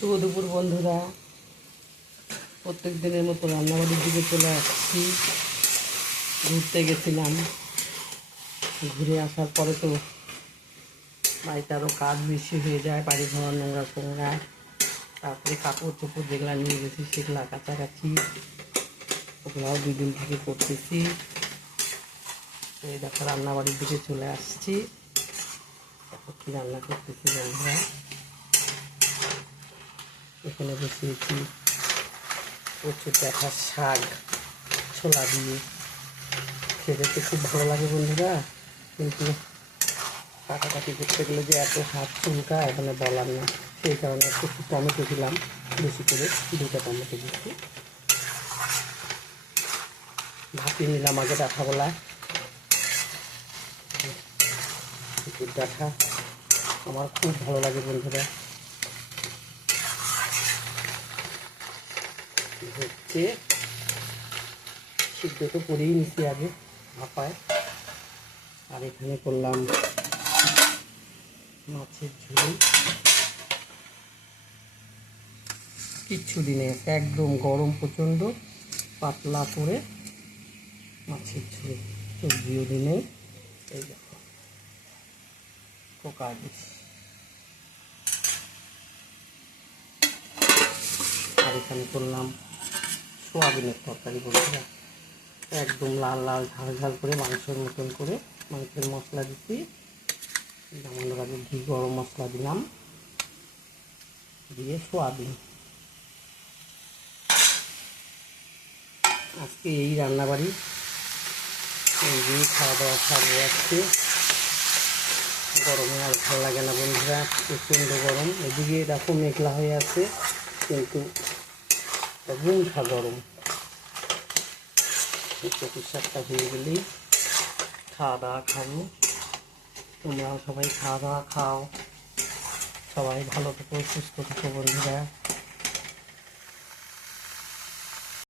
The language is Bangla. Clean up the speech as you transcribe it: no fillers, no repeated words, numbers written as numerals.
শুভ দুপুর বন্ধুরা, প্রত্যেক দিনের মতো রান্নাবাড়ির দিকে চলে আসছি। ঘুরতে গেছিলাম, ঘুরে আসার পরে তো বাড়িতে আরও কাজ বেশি হয়ে যায়, বাড়ি ঘর নোংরা ফোংরা, তারপরে কাপড় চোপড় যেগুলো নিয়ে গেছি সেগুলো কাছাকাছি, ওগুলাও 2 দিন থেকে করতেছি। এই দেখো রান্নাবাড়ির দিকে চলে আসছি। দেখো কী রান্না করতেছি বন্ধুরা। এখানে বসিয়েছি প্রচুর দেখার শাক ছোলা দিয়ে, খেতে তো খুব ভালো লাগে বন্ধুরা, কিন্তু কাটাকাটি করতে গেলে যে এত হাত চুলকা এখানে বলার না। সেই কারণে একটু টমেটো দিলাম, বেশি করে 2টা টমেটো দিচ্ছি। ভাপিয়ে নিলাম আগে ডাঁটাগুলা, ডাঁটা আমার খুব ভালো লাগে বন্ধুরা। হচ্ছে সিদ্ধ তো করেই নিচ্ছি আগে ভাপায়। আর এখানে করলাম মাছের ঝোল, কিচ্ছু দিনে একদম গরম প্রচণ্ড, পাতলা করে মাছের ঝোল, সবজিও দিনে। এই দেখো পোকা দিচ্ছি। আর এখানে করলাম সোয়াবিনের তরকারি বন্ধুরা, একদম লাল লাল ঝাল ঝাল করে মাংসের মতন করে মাংসের মশলা দিচ্ছি। যেমন আগে ঘি গরম মশলা দিলাম, দিয়ে সোয়াবিন। আজকে এই রান্নাবাড়ি, এই দিয়ে খাওয়া দাওয়া খাবো আজকে। গরমে আর ভালো লাগে না বন্ধুরা, প্রচণ্ড গরম। এদিকে এরকম মেঘলা হয়ে আছে, কিন্তু গুমঠা গরম। চতুর সাতটা হয়ে গেলেই খাওয়া দাওয়া খাবো। তোমরাও সবাই খাওয়া দাওয়া খাও, সবাই ভালো থেকো, সুস্থ থেকো বন্ধুরা।